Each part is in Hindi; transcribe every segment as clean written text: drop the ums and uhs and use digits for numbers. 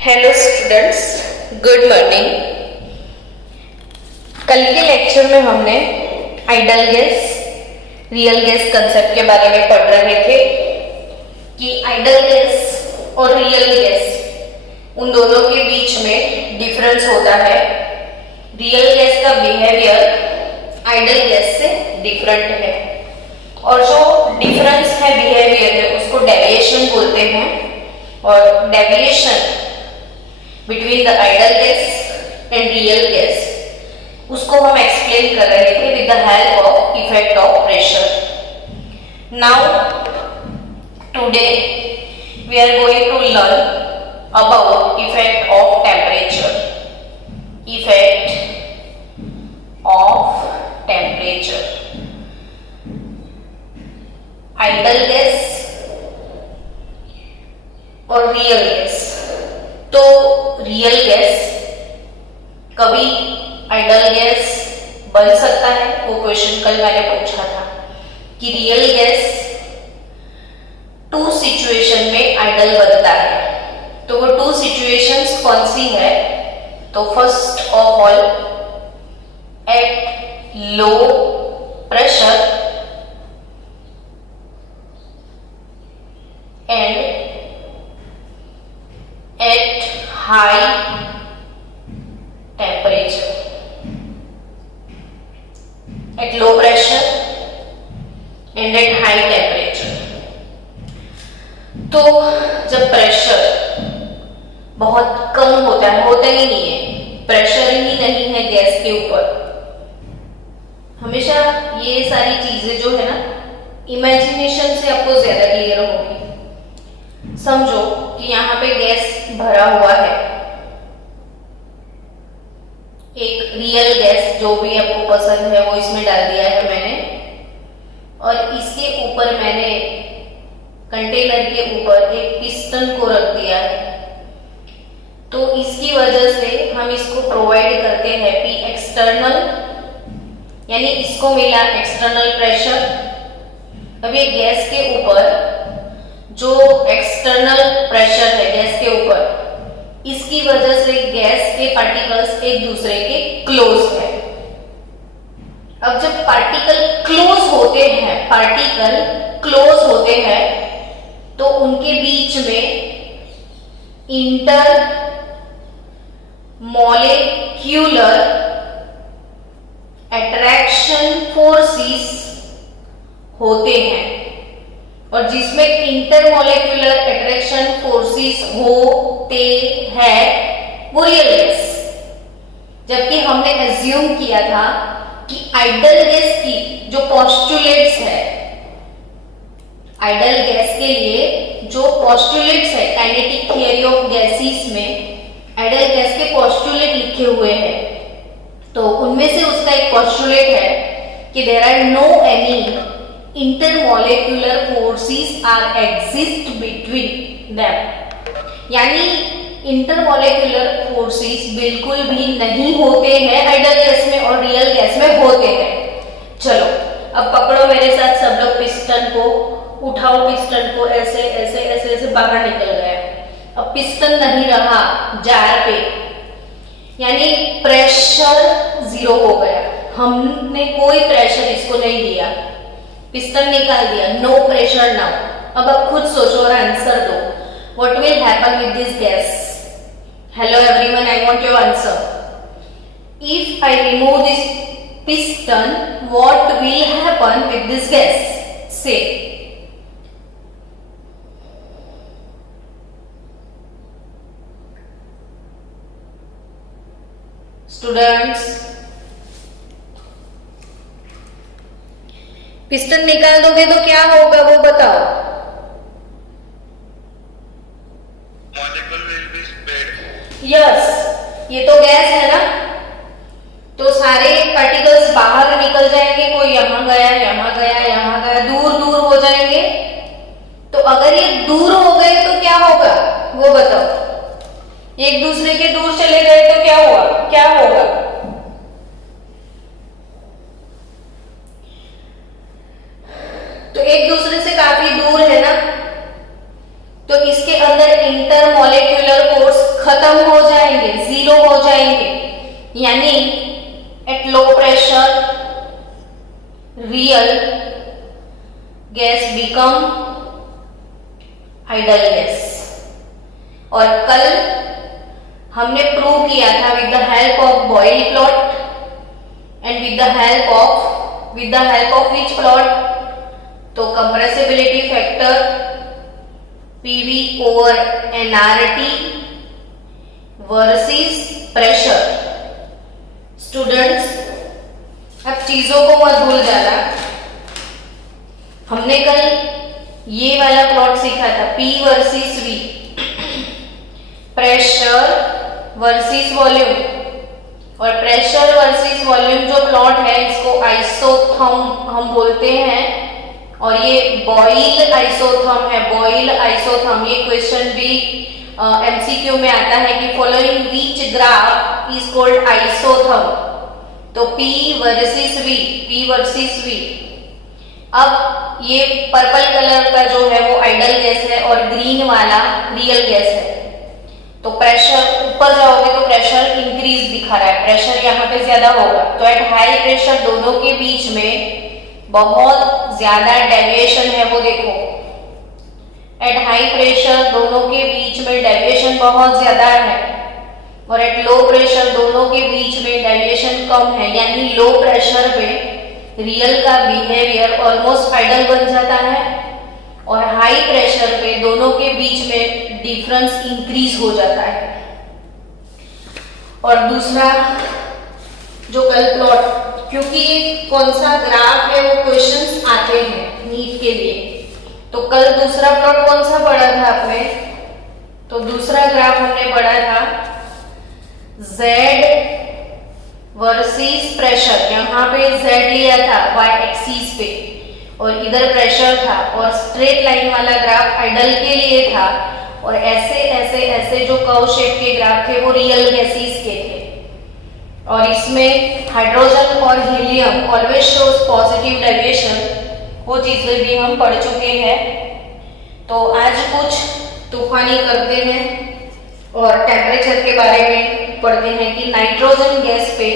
Hello students, good morning. कल के लेक्चर में हमने idol gas, real gas concept के बारे में पढ़ रहे थे कि आइडल गैस और रियल गैस उन दोनों के बीच में डिफरेंस होता है। रियल गैस का बिहेवियर आइडल गैस से डिफरेंट है और जो डिफरेंस है बिहेवियर है उसको डेविएशन बोलते हैं। और deviation between the ideal gas and real gas उसको हम एक्सप्लेन कर रहे थे with the help of effect of pressure. Now today we are going to learn about effect of temperature. Effect of temperature, ideal gas और रियल गैस। तो रियल गैस कभी आइडल गैस बन सकता है, वो क्वेश्चन कल मैंने पूछा था कि रियल गैस टू सिचुएशन में आइडल बनता है। तो वो टू सिचुएशंस कौन सी है? तो first of all at low pressure and at high temperature, at low pressure and at high temperature। तो जब प्रेशर बहुत कम होता है, होता ही नहीं है, प्रेशर ही नहीं है गैस के ऊपर। हमेशा ये सारी चीजें जो है ना इमेजिनेशन से आपको ज्यादा क्लियर होगी। समझो कि यहाँ पे गैस भरा हुआ है, एक रियल गैस जो भी आपको पसंद है वो इसमें डाल दिया है मैंने, और इसके ऊपर मैंने कंटेनर के ऊपर एक पिस्टन को रख दिया है। तो इसकी वजह से हम इसको प्रोवाइड करते हैं पी एक्सटर्नल, यानी इसको मिला एक्सटर्नल प्रेशर। अब ये गैस के ऊपर जो एक्सटर्नल प्रेशर है गैस के ऊपर, इसकी वजह से गैस के पार्टिकल्स एक दूसरे के क्लोज है। अब जब पार्टिकल क्लोज होते हैं तो उनके बीच में इंटर मॉलिक्यूलर अट्रैक्शन फोर्सेस होते हैं, और जिसमें इंटरमोलिकुलर अट्रैक्शन फोर्सेस होते हैं वो रियल गैस। जबकि हमने एज्यूम किया था कि आइडल गैस की जो पोस्टुलेट्स है, आइडल गैस के लिए जो पोस्टुलेट्स है काइनेटिक थियरी ऑफ गैसेस में आइडल गैस के पोस्टुलेट लिखे हुए हैं, तो उनमें से उसका एक पोस्टुलेट है कि there are no any intermolecular forces are exist between them, यानी इंटरमोलिकुलर फोर्सेस बिल्कुल भी नहीं होते हैं आइडल गैस में और रियल गैस में होते हैं। चलो अब पकड़ो मेरे साथ सब लोग, पिस्टन को उठाओ, पिस्टन को ऐसे ऐसे ऐसे ऐसे बाहर निकल गया। अब पिस्टन नहीं रहा जार पे, यानी प्रेशर जीरो हो गया। हमने कोई प्रेशर इसको नहीं दिया, पिस्टन निकाल दिया, नो प्रेशर नाउ। अब आप खुद सोचो और आंसर दो, what will happen with this gas? Hello everyone, I want your answer. If I remove this piston, what will happen with this gas? से स्टूडेंट्स, पिस्टन निकाल दोगे तो क्या होगा वो बताओ। Molecule will be spread. Yes, ये तो गैस है ना, तो सारे पार्टिकल्स बाहर निकल जाएंगे, कोई यहाँ गया, यहाँ गया, यहाँ गया, दूर दूर हो जाएंगे। तो अगर ये दूर हो गए तो क्या होगा वो बताओ। एक दूसरे के दूर चले गए तो क्या हुआ, क्या होगा? तो एक दूसरे से काफी दूर है ना, तो इसके अंदर इंटरमोलिक्यूलर फोर्स खत्म हो जाएंगे, जीरो हो जाएंगे, यानी at low pressure real gas become ideal gas. और कल हमने प्रूव किया था with the help of Boyle plot and with the help of which plot, तो compressibility factor PV over nRT versus pressure. Students, अब चीजों को मत भूल जाना, हमने कल ये वाला प्लॉट सीखा था P versus V, pressure versus volume, और प्रेशर वर्सेस वॉल्यूम जो प्लॉट है इसको आइसोथर्म हम बोलते हैं, और ये बॉयल आइसोथर्म है, बॉयल आइसोथर्म। ये क्वेश्चन भी MCQ में आता है कि following which graph is called isotherm, तो P वर्सेस V। अब ये पर्पल कलर का जो है वो आइडल गैस है और ग्रीन वाला रियल गैस है। तो प्रेशर ऊपर जाओगे तो प्रेशर इंक्रीज दिखा रहा है, प्रेशर यहाँ पे ज्यादा होगा, तो एट हाई प्रेशर दोनों के बीच में बहुत ज्यादा डेविएशन है, वो देखो एट हाई प्रेशर दोनों के बीच में डेविएशन बहुत ज्यादा है, और एट लो प्रेशर दोनों के बीच में डेविएशन कम है, यानी लो प्रेशर पे रियल का बिहेवियर ऑलमोस्ट आइडल बन जाता है, और हाई प्रेशर पे दोनों के बीच में डिफरेंस इंक्रीज हो जाता है। और दूसरा जो कल प्लॉट, क्योंकि कौन सा ग्राफ है वो क्वेश्चंस आते हैं नीट के लिए, तो कल दूसरा प्लॉट कौन सा पढ़ा था आपने, तो दूसरा ग्राफ हमने पढ़ा था Z वर्सेस प्रेशर। यहाँ पे Z लिया था y एक्सिस पे और इधर प्रेशर था, और स्ट्रेट लाइन वाला ग्राफ आइडल के लिए था, और ऐसे ऐसे ऐसे जो कर्व शेप के ग्राफ थे वो रियल गैसेस के थे। और इसमें हाइड्रोजन और helium always shows positive deviation, वो चीजें भी हम पढ़ चुके हैं। तो आज कुछ तूफानी करते हैं और टेम्परेचर के बारे में पढ़ते हैं कि नाइट्रोजन गैस पे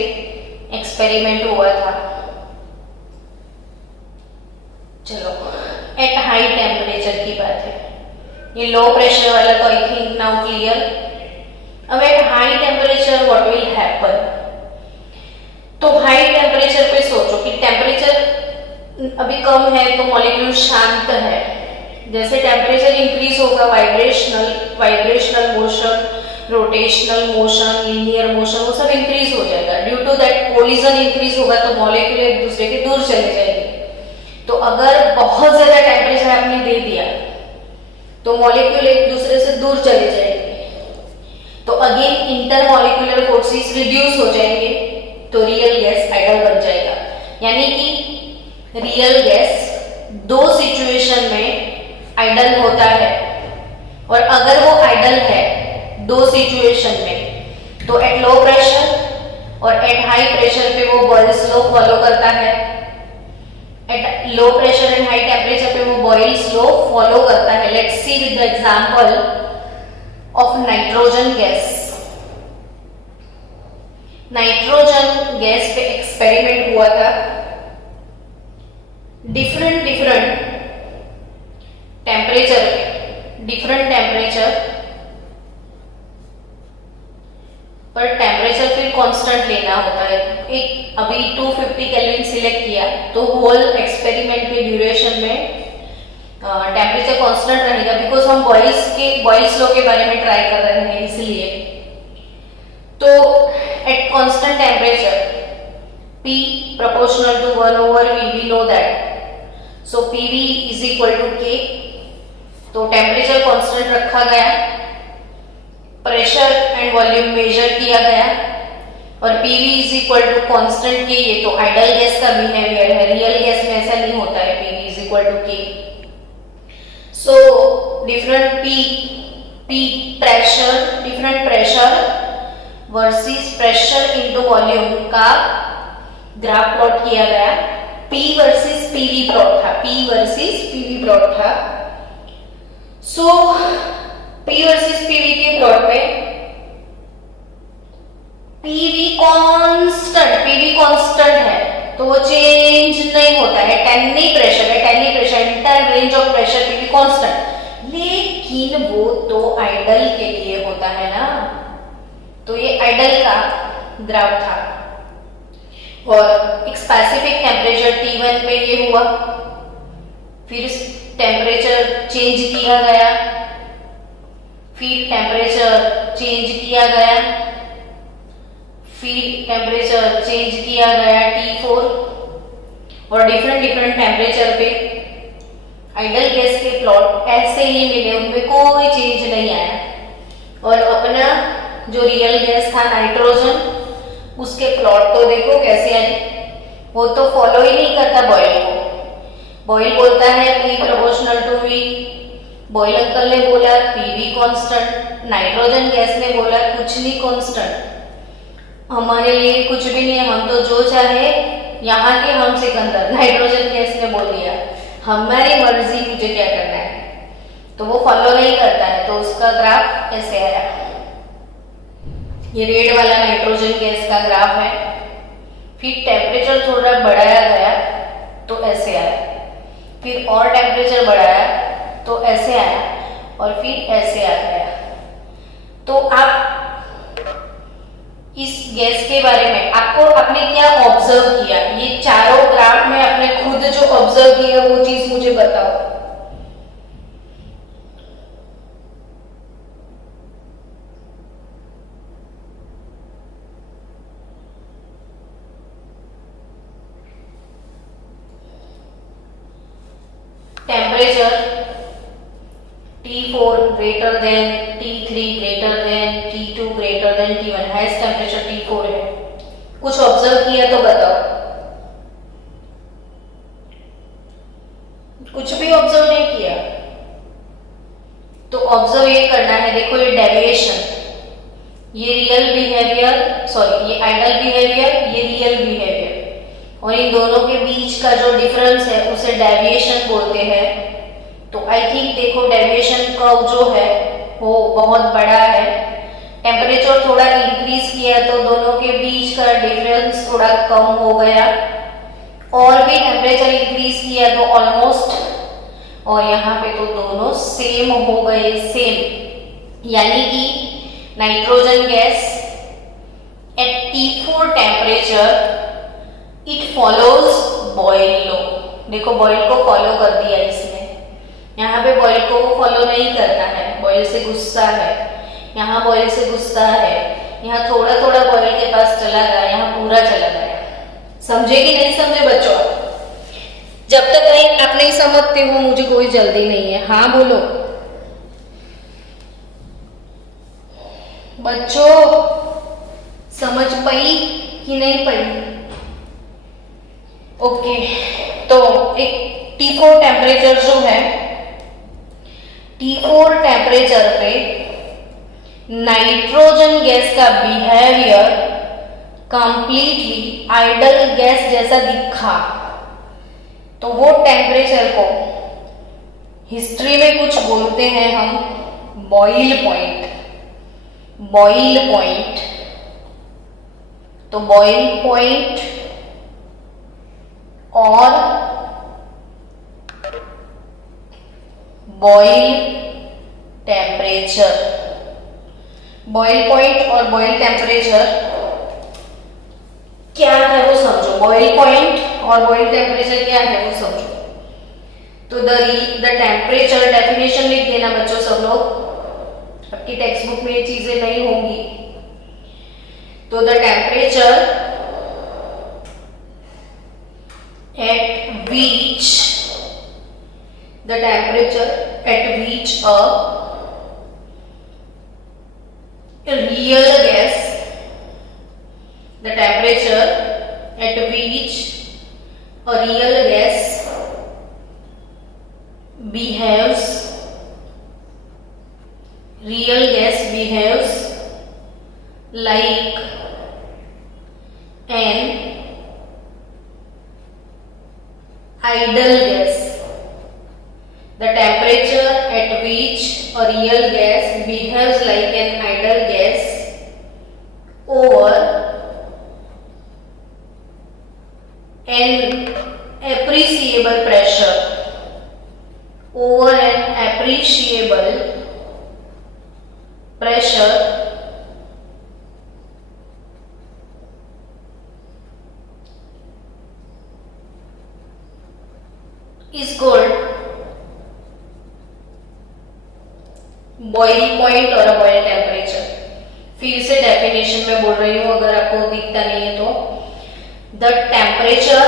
एक्सपेरिमेंट हुआ था। चलो, एट हाई टेम्परेचर की बात है, ये लो प्रेशर वाला तो आई थिंक नाउ क्लियर। अब at high temperature what will happen, तो हाई टेम्परेचर पे सोचो कि टेम्परेचर अभी कम है तो मॉलिक्यूल शांत है, जैसे टेम्परेचर इंक्रीज होगा vibrational motion, rotational motion, linear motion, वो सब इंक्रीज हो जाएगा। Due to that collision increase होगा तो मॉलिक्यूल एक दूसरे के दूर चले जाएंगे। तो अगर बहुत ज्यादा टेम्परेचर आपने दे दिया तो मॉलिक्यूल एक दूसरे से दूर चले जाएंगे, तो अगेन इंटरमॉलिक्यूलर फोर्सेस रिड्यूस हो जाएंगे, तो रियल गैस आइडल बन जाएगा। यानी कि रियल गैस दो सिचुएशन में आइडल होता है, और अगर वो आइडल है दो सिचुएशन में, तो एट लो प्रेशर और एट हाई प्रेशर पे वो बॉयल्स लॉ फॉलो करता है, eight low pressure and high temperature पे वो बॉयल्स लॉ फॉलो करता है। Let's see with the example of nitrogen gas. Nitrogen gas पे एक्सपेरिमेंट हुआ था, डिफरेंट टेम्परेचर पर टेम्परेचर फिर कांस्टेंट लेना होता है। एक अभी 250 केल्विन सिलेक्ट किया तो होल एक्सपेरिमेंट के ड्यूरेशन में टेम्परेचर कांस्टेंट रहेगा, बिकॉज हम बॉयल्स लॉ के बारे में ट्राई कर रहे हैं इसलिए। तो at constant temperature P proportional to 1 over V, we know that, so PV is equal to K। तो टेम्परेचर कांस्टेंट रखा गया, प्रेशर एंड वॉल्यूम मेजर किया गया, और PV is equal to constant K। ये तो आइडल गैस का बिहेवियर है, रियल गैस में ऐसा नहीं होता है, PV is equal to K। So different pressure versus pressure into volume का ग्राफ प्लॉट किया गया। P वर्सेस PV प्लॉट था। सो P वर्सेस PV के प्लॉट में पीवी कांस्टेंट है तो वो चेंज नहीं होता है, टेनी प्रेशर इंटर range of pressure PV constant, लेकिन वो तो आइडल के लिए होता है ना। तो ये आइडल का ग्राफ था और एक स्पेसिफिक टेम्परेचर T1 पे ये हुआ, फिर टेम्परेचर चेंज किया गया, फिर टेम्परेचर चेंज किया गया, फिर टेम्परेचर चेंज किया गया T4 और डिफरेंट टेम्परेचर पे आइडल गैस के प्लॉट ऐसे ही मिले, उनमें कोई चेंज नहीं आया। और अपना जो रियल गैस था नाइट्रोजन, उसके प्लॉट तो देखो कैसे आए, वो तो फॉलो ही नहीं करता बॉयल को। बॉयल बोलता है P proportional to V, Boyle uncle ने बोला पीवी कांस्टेंट, नाइट्रोजन गैस ने बोला कुछ नहीं कांस्टेंट, हमारे लिए कुछ भी नहीं है, हम तो जो चाहे यहाँ के हम सिकंदर। नाइट्रोजन गैस ने बोल दिया हमारी मर्जी, मुझे क्या करना है, तो वो फॉलो नहीं करता है, तो उसका ग्राफ ऐसे आया। ये रेड वाला नाइट्रोजन गैस का ग्राफ है, फिर टेम्परेचर थोड़ा बढ़ाया गया तो ऐसे आया, फिर और टेम्परेचर बढ़ाया तो ऐसे आया और फिर ऐसे आ गया। तो आप इस गैस के बारे में आपने क्या ऑब्जर्व किया, ये चारों ग्राफ में आपने खुद जो ऑब्जर्व किया वो चीज मुझे बताओ। Temperature T4 greater than T3 greater than T2 greater than T1, highest temperature T4 है। कुछ ऑब्जर्व किया तो बताओ। कुछ भी ऑब्जर्व नहीं किया तो ऑब्जर्व ये करना है, देखो ये डेविएशन, ये रियल बिहेवियर, सॉरी ये आइडल बिहेवियर, ये रियल बिहेवियर, और इन दोनों के बीच का जो डिफरेंस है उसे डेविएशन बोलते हैं। तो आई थिंक देखो डेविएशन कर्व जो है वो बहुत बड़ा है, टेम्परेचर थोड़ा इंक्रीज किया तो दोनों के बीच का डिफरेंस थोड़ा कम हो गया, और भी टेम्परेचर इंक्रीज किया तो ऑलमोस्ट, और यहाँ पे तो दोनों सेम हो गए, सेम, यानी कि nitrogen gas at T4 temperature it follows Boyle law. देखो बॉयल को फॉलो कर दिया इसने, यहाँ पे बॉयल को फॉलो नहीं करना है, बॉयल से गुस्सा है, यहाँ बॉयल से गुस्सा है, यहाँ थोड़ा थोड़ा बॉयल के पास चला गया, यहाँ पूरा चला गया। समझे कि नहीं समझे बच्चों? जब तक नहीं आप नहीं समझते हो मुझे कोई जल्दी नहीं है, हाँ बोलो बच्चों, समझ पाई कि नहीं पाई? ओके, तो एक T4 टेम्परेचर जो है, T4 टेम्परेचर पे नाइट्रोजन गैस का बिहेवियर कंप्लीटली आइडल गैस जैसा दिखा, तो वो टेम्परेचर को हिस्ट्री में कुछ बोलते हैं हम बॉइल पॉइंट। बॉइल पॉइंट, तो बॉइल पॉइंट और बॉइल टेम्परेचर, बॉइल पॉइंट और बॉइल टेम्परेचर क्या है वो समझो। बॉइल पॉइंट और बॉइल टेम्परेचर क्या है वो समझो। तो द टेम्परेचर डेफिनेशन लिख देना बच्चों सब लोग, आपकी टेक्स्ट बुक में ये चीजें नहीं होंगी। तो the temperature at which the temperature at which a real gas, the temperature at which a real gas behaves like an ideal gas. The temperature at which a real gas behaves like an ideal gas over temperature is called boil point और बॉइल टेम्परेचर। फिर से डेफिनेशन में बोल रही हूं, अगर आपको दिखता नहीं है तो the temperature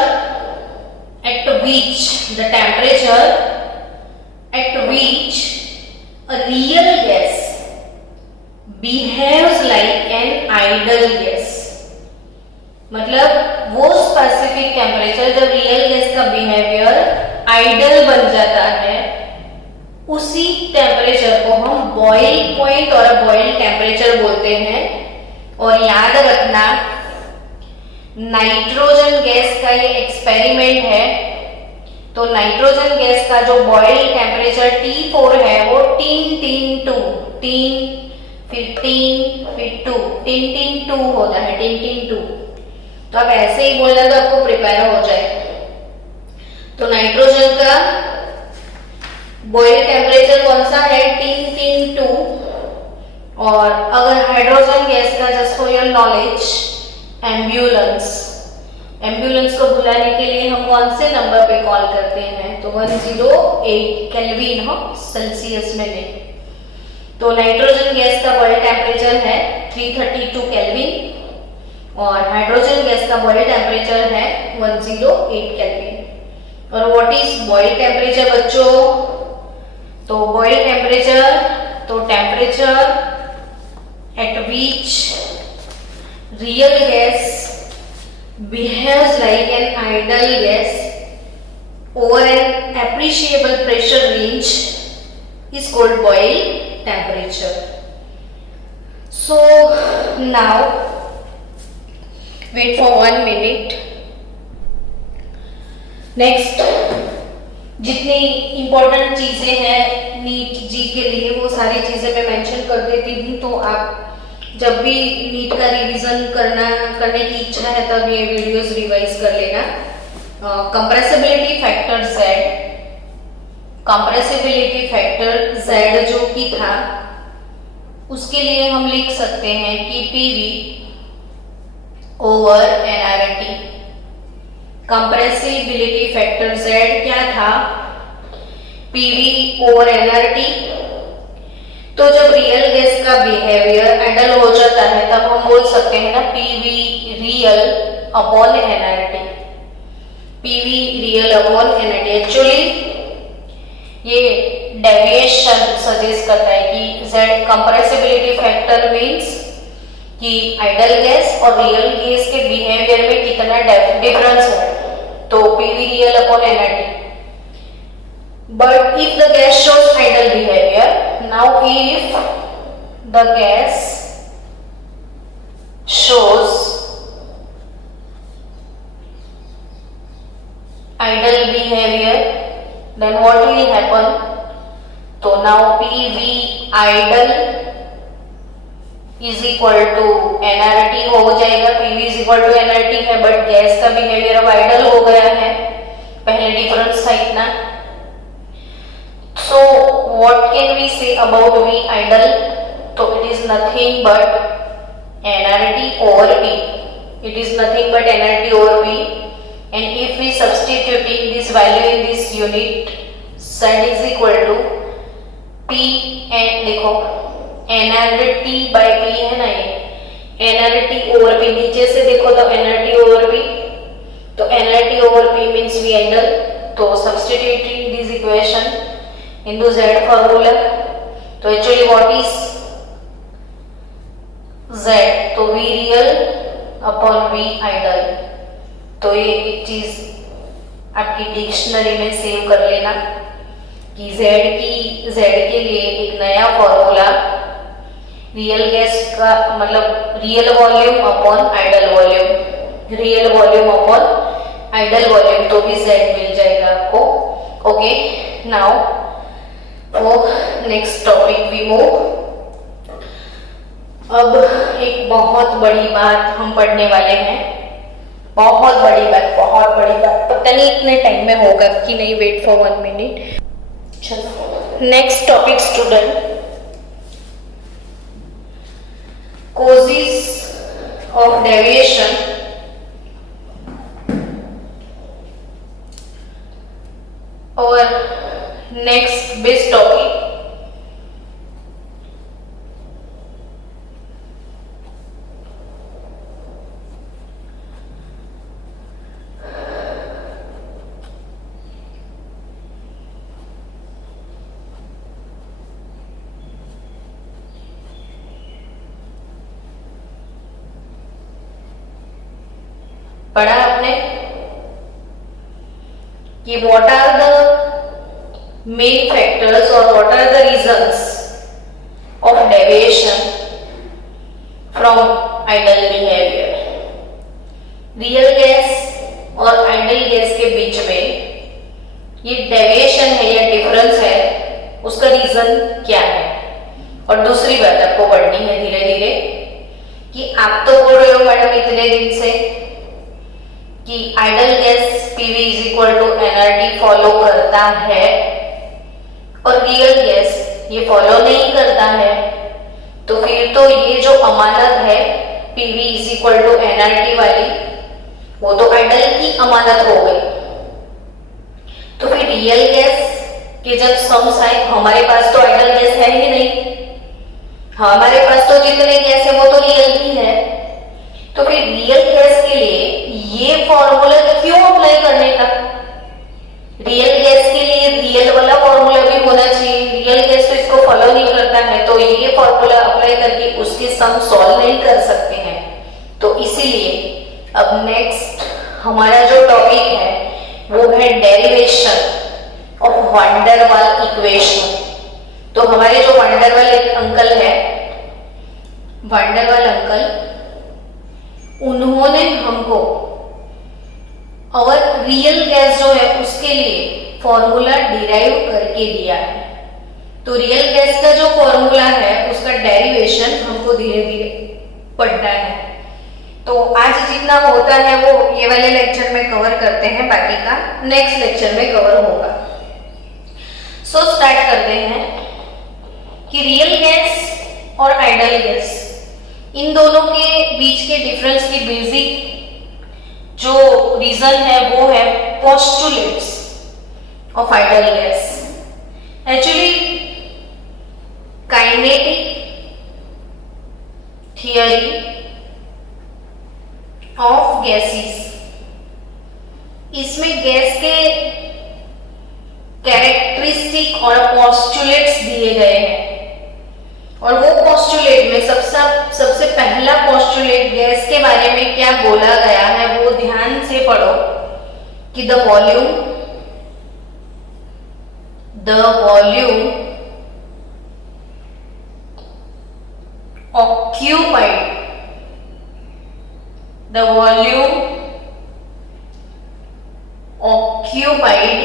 at which a real gas behaves like an ideal gas, मतलब वो स्पेसिफिक टेम्परेचर जब रियल गैस का बिहेवियर आइडल बन जाता है, उसी टेम्परेचर को हम बॉइल पॉइंट और बॉइल टेम्परेचर बोलते हैं। और याद रखना, नाइट्रोजन गैस का ये एक्सपेरिमेंट है, तो नाइट्रोजन गैस का जो बॉइल टेम्परेचर T4 है वो टीन 2 फिर 2 होता है, टीन 2। तो आप ऐसे ही बोलना तो आपको प्रिपेयर हो जाए। तो नाइट्रोजन का बॉइल टेम्परेचर कौन सा है? टीन 2। और अगर हाइड्रोजन गैस का, just for your knowledge, ambulance को बुलाने के लिए हम कौन से नंबर पे कॉल करते हैं? तो 108 केल्विन, सेल्सियस में नहीं। तो नाइट्रोजन गैस का बॉइल टेम्परेचर है 332 केल्विन और हाइड्रोजन गैस का बॉइल टेम्परेचर है 108 केल्विन। और व्हाट इज बॉइल टेम्परेचर बच्चों? तो बॉइल टेम्परेचर, तो temperature at which real gas behaves like an ideal gas over an appreciable pressure range is called boil temperature. So now wait for 1 minute. Next, जितनी इंपॉर्टेंट चीजें हैं नीट जी के लिए वो सारी चीजें मैं मेंशन कर देती हूँ, तो आप जब भी नीट का रिवीजन करने की इच्छा है तब ये वीडियोस रिवाइज कर लेना। कंप्रेसिबिलिटी फैक्टर Z जो कि था, उसके लिए हम लिख सकते हैं कि PV over nRT। Compressibility factor Z क्या था? PV over nRT। तो जब रियल गैस का बिहेवियर आइडल हो जाता है तब हम बोल सकते हैं ना PV real upon nRT। PV real upon nRT। Actually ये डेविएशन सजेस्ट करता है कि Z कंप्रेसिबिलिटी फैक्टर मींस कि आइडल गैस और रियल गैस के बिहेवियर में कितना डिफरेंस है, तो PV real upon nRT। But if the gas shows idle behavior, now if the gas shows idle behavior, then what will happen? तो now PV idle is equal to nRT हो जाएगा। PV is equal to nRT है, but गैस का बिहेवियर अब आइडल हो गया है, पहले डिफरेंस था इतना। So what can we say about V idle? So it is nothing but nRT over V. It is nothing but nRT over V. And if we substituting this value in this unit, Z is equal to P and देखो nRT by P है ना, ये nRT over P, नीचे से देखो तो nRT over P, तो nRT over P means V idle। तो substituting this equation into Z formula, तो actually what is Z? तो V real upon V idle। तो ये एक चीज आपकी डिक्शनरी में सेव कर लेना कि Z के लिए एक नया फॉर्मूला, रियल गैस का मतलब real volume upon ideal volume, real volume upon ideal volume, तो भी Z मिल जाएगा आपको। Okay, now next topic we move. अब एक बहुत बड़ी बात हम पढ़ने वाले हैं, बहुत बड़ी बात, पता नहीं इतने टाइम में होगा कि नहीं। Wait for 1 minute. चलो next topic student, causes of deviation our next base topic. पढ़ा आपने कि what are the main factors और what are the reasons of deviation from ideal behaviour. Real gas और आइडल गैस के बीच में ये डेविएशन है या डिफरेंस है, उसका रीजन क्या है. और दूसरी बात आपको पढ़नी है धीरे धीरे कि आप तो बोल रहे हो मैडम इतने दिन से कि ideal gas PV is equal to nRT follow करता है और रियल गैस ये फॉलो नहीं करता है, तो फिर तो ये जो अमानत है PV is equal to nRT वाली, वो तो आइडल की अमानत हो गई. तो फिर रियल गैस के जब सम्स आए, हमारे पास तो आइडल गैस है ही नहीं, हमारे पास तो जितने गैस है वो तो रियल ही है. तो फिर रियल गैस के लिए ये फॉर्मूला क्यों अप्लाई करने का. रियल गैस के लिए रियल वाला फॉर्मूला भी होना चाहिए. रियल गैस तो इसको फॉलो नहीं करता है, तो ये फॉर्मूला अप्लाई करके उसके सम सॉल्व नहीं कर सकते हैं. तो इसीलिए अब नेक्स्ट हमारा जो टॉपिक है वो है डेरिवेशन ऑफ वैन डर वाल इक्वेशन. तो हमारे जो वैन डर वाल एक अंकल है, वैन डर वाल अंकल, उन्होंने हमको और रियल गैस जो है उसके लिए फॉर्मूला डिराइव करके दिया है. तो रियल गैस का जो फॉर्मूला है उसका डेरिवेशन हमको धीरे धीरे पढ़ना है. तो आज जितना होता है वो ये वाले लेक्चर में कवर करते हैं, बाकी का नेक्स्ट लेक्चर में कवर होगा. सो स्टार्ट करते हैं कि रियल गैस और आइडल गैस, इन दोनों के बीच के डिफरेंस की बेसिक जो रीजन है वो है postulates of idol gas. Actually kinetic theory of gases, इसमें गैस के कैरेक्टरिस्टिक और पोस्टुलेट्स दिए गए हैं. और वो पोस्टुलेट में सबसे पहला पोस्टुलेट गैस के बारे में क्या बोला गया है वो ध्यान से पढ़ो कि the volume occupied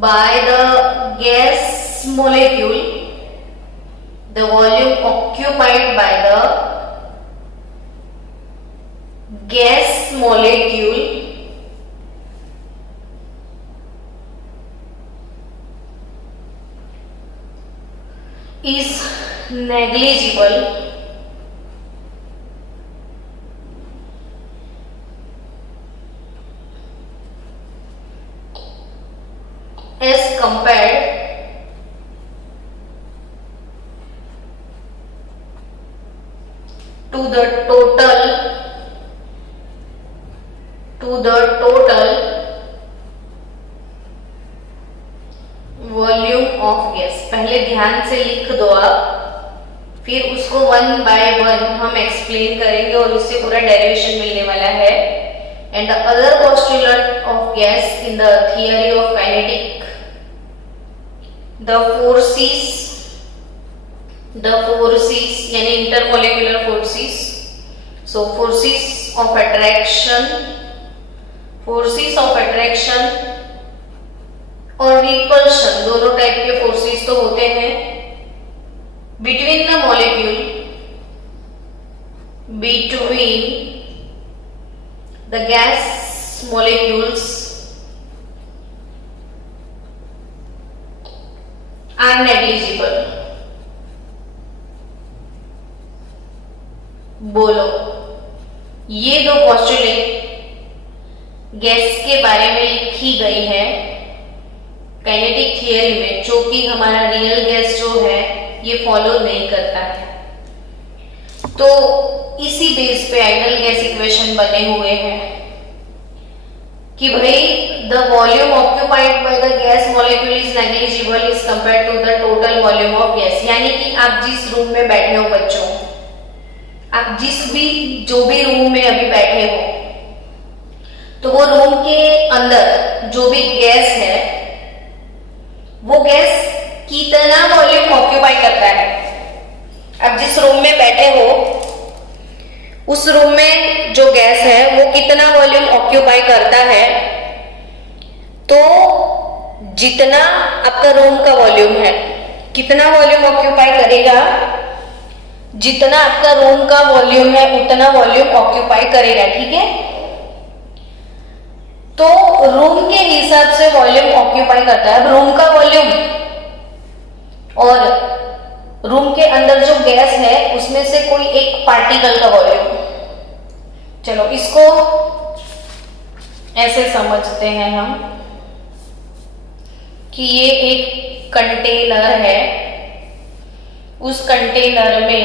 by the gas molecule, the volume occupied by the gas molecule is negligible as compared to the total volume of gas. पहले ध्यान से लिख दो आप, फिर उसको वन बाय वन हम एक्सप्लेन करेंगे और उससे पूरा डेरिवेशन मिलने वाला है. And the other postulate of gas in the theory of kinetic, the forces यानी intermolecular forces. So forces of attraction और रिपल्शन, दोनों टाइप के फोर्सेस तो होते हैं between the molecule, between the gas molecules are negligible. बोलो। ये दो पोस्टुलेट गैस के बारे में लिखी गई है काइनेटिक थियरी में, जो कि हमारा रियल गैस जो है ये फॉलो नहीं करता है। तो इसी बेस पे आइडियल गैस इक्वेशन बने हुए हैं कि भाई the volume occupied by the gas molecule is negligible is compared to the total volume of gas. यानी कि आप जिस रूम में बैठे हो बच्चों, आप जो भी रूम में अभी बैठे हो, तो वो रूम के अंदर जो भी गैस है वो गैस कितना वॉल्यूम ऑक्यूपाई करता है। अब जिस रूम में बैठे हो उस रूम में जो गैस है वो कितना वॉल्यूम ऑक्यूपाई करता है, तो जितना आपका रूम का वॉल्यूम है, कितना वॉल्यूम ऑक्यूपाई करेगा, जितना आपका रूम का वॉल्यूम है उतना वॉल्यूम ऑक्यूपाई करेगा। ठीक है, तो रूम के हिसाब से वॉल्यूम ऑक्यूपाई करता है। अब रूम का वॉल्यूम और रूम के अंदर जो गैस है उसमें से कोई एक पार्टिकल का वॉल्यूम, चलो इसको ऐसे समझते हैं हम कि ये एक कंटेनर है, उस कंटेनर में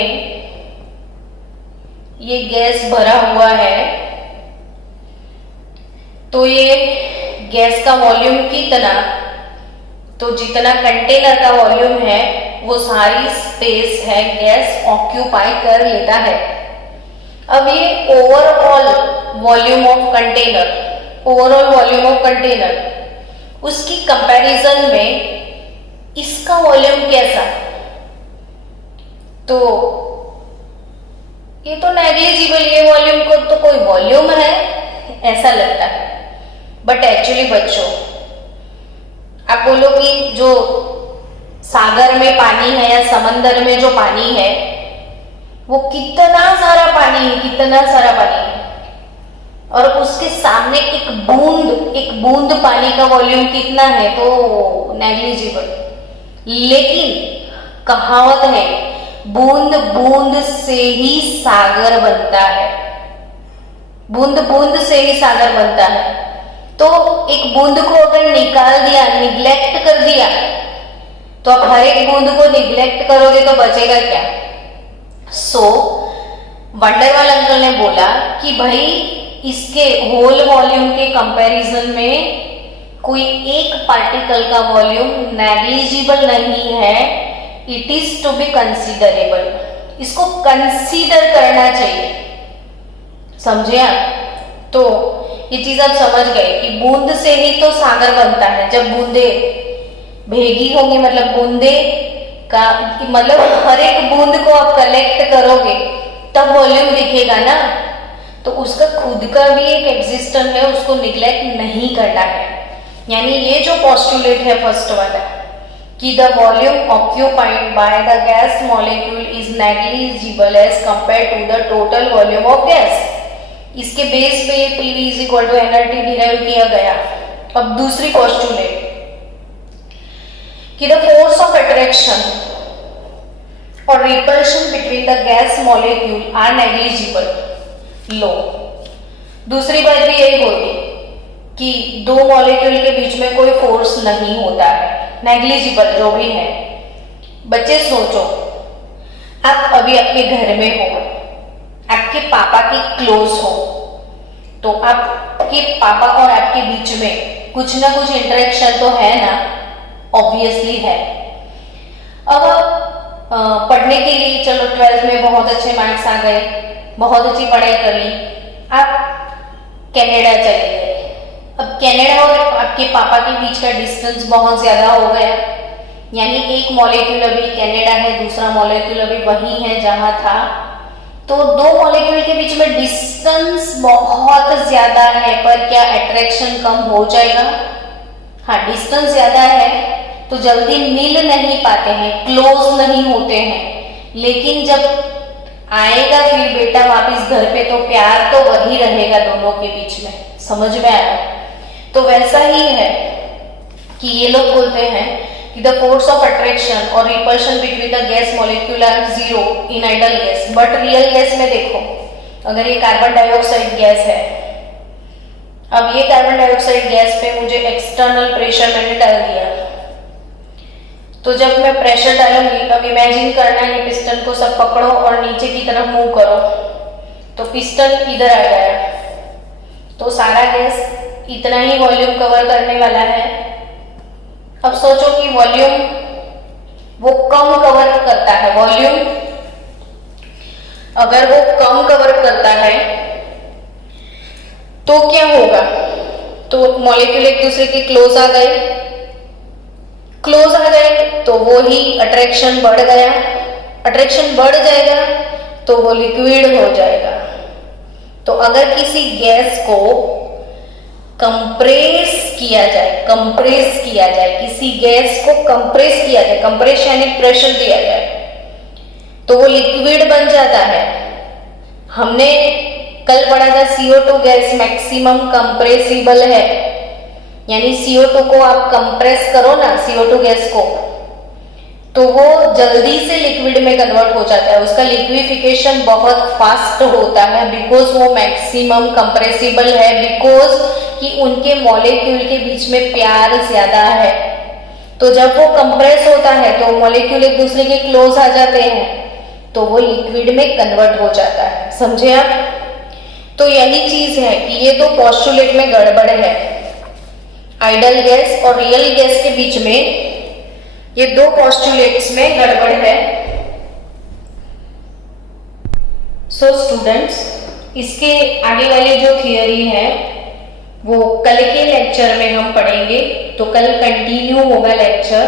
ये गैस भरा हुआ है, तो ये गैस का वॉल्यूम कितना, तो जितना कंटेनर का वॉल्यूम है वो सारी स्पेस है गैस ऑक्यूपाई कर लेता है। अब ये overall volume of container, overall volume of container, उसकी कंपैरिजन में इसका वॉल्यूम कैसा, तो ये तो नेग्लिजिबल, ये वॉल्यूम को तो कोई वॉल्यूम है ऐसा लगता है। बट एक्चुअली बच्चों आप बोलो कि जो सागर में पानी है या समंदर में जो पानी है वो कितना सारा पानी है, कितना सारा पानी है, और उसके सामने एक बूंद पानी का वॉल्यूम कितना है, तो नेग्लिजिबल। लेकिन कहावत है बूंद बूंद से ही सागर बनता है, बूंद बूंद से ही सागर बनता है। तो एक बूंद को अगर निकाल दिया, निग्लेक्ट कर दिया, तो आप हर एक बूंद को निग्लेक्ट करोगे तो बचेगा क्या। सो वंडरवाल अंकल ने बोला कि भाई इसके होल वॉल्यूम के कंपैरिजन में कोई एक पार्टिकल का वॉल्यूम नेग्लिजिबल नहीं है, it is to be considerable, इसको कंसीडर करना चाहिए। समझे आप? तो ये चीज आप समझ गए कि बूंद से ही तो सागर बनता है। जब बूंदे भेगी होंगी, मतलब बूंदे का मतलब हर एक बूंद को आप कलेक्ट करोगे तब वॉल्यूम दिखेगा ना, तो उसका खुद का भी एक एग्जिस्टेंस है, उसको निग्लेक्ट नहीं करना है। यानी ये जो पोस्टुलेट है फर्स्ट वाला कि the volume occupied by the gas molecule is negligible as compare to the total volume of gas, इसके बेस पे PV is equal to nRT derive किया गया। अब दूसरी पोस्टुलेट कि the force of attraction or repulsion between the gas molecule are negligible, लो। दूसरी बात भी यही बोलती कि दो मॉलिक्यूल के बीच में कोई फोर्स नहीं होता है, नेग्लिजिबल जो भी है। बच्चे सोचो, आप अभी आपके घर में हो, आपके पापा के क्लोज हो, तो आपके पापा और आपके बीच में कुछ ना कुछ इंटरेक्शन तो है ना, ऑब्वियसली है। अब पढ़ने के लिए चलो 12th में बहुत अच्छे मार्क्स आ गए, बहुत अच्छी पढ़ाई कर ली, आप कनाडा चले गए। अब कनाडा और आपके पापा के बीच का डिस्टेंस बहुत ज्यादा हो गया, यानी एक मॉलिक्यूल अभी कनाडा है, दूसरा मॉलिक्यूल अभी वही है जहां था, तो दो मॉलिक्यूल के बीच में डिस्टेंस बहुत ज्यादा है, पर क्या अट्रैक्शन कम हो जाएगा? हाँ, डिस्टेंस ज्यादा है तो जल्दी मिल नहीं पाते हैं, क्लोज नहीं होते हैं, लेकिन जब आएगा फिर बेटा वापस घर पे तो प्यार तो वही रहेगा दोनों के बीच में। समझ में आया? तो वैसा ही है कि ये लोग बोलते हैं कि द फोर्स ऑफ अट्रैक्शन और repulsion between the gas molecule are zero in ideal gas, but real gas में देखो, अगर ये कार्बन डाइऑक्साइड गैस है, अब ये कार्बन डाइऑक्साइड गैस पे मुझे एक्सटर्नल प्रेशर मैंने डाल दिया, तो जब मैं प्रेशर डालूंगी, अब इमेजिन करना है पिस्टन को सब पकड़ो और नीचे की तरफ मूव करो, तो पिस्टन इधर आ गया, तो सारा गैस इतना ही वॉल्यूम कवर करने वाला है। अब सोचो कि वॉल्यूम वो कम कवर करता है, वॉल्यूम अगर वो कम कवर करता है तो क्या होगा, तो मॉलिक्यूल एक दूसरे के क्लोज आ गए, तो वो ही अट्रैक्शन बढ़ गया, अट्रैक्शन बढ़ जाएगा तो वो लिक्विड हो जाएगा। तो अगर किसी गैस को कंप्रेस किया जाए, किसी गैस को कंप्रेस किया जाए, कंप्रेस यानी प्रेशर दिया जाए, तो वो लिक्विड बन जाता है। हमने कल पढ़ा था CO2 गैस मैक्सिमम कंप्रेसिबल है, यानी CO2 को आप कंप्रेस करो ना, CO2 गैस को, तो वो जल्दी से लिक्विड में कन्वर्ट हो जाता है, उसका लिक्विफिकेशन बहुत फास्ट होता है, बिकॉज वो मैक्सिमम कंप्रेसिबल है, बिकॉज कि उनके मॉलिक्यूल के बीच में प्यार ज्यादा है। तो जब वो कंप्रेस होता है तो मॉलिक्यूल एक दूसरे के क्लोज आ जाते हैं, तो वो लिक्विड में कन्वर्ट हो जाता है। समझे आप? तो यही चीज है कि ये तो पोस्टुलेट में गड़बड़ है, आइडल गैस और रियल गैस के बीच में ये दो पोस्टुलेट्स में गड़बड़ है। सो स्टूडेंट्स, इसके आगे वाली जो थियरी है वो कल के लेक्चर में हम पढ़ेंगे, तो कल कंटिन्यू होगा लेक्चर।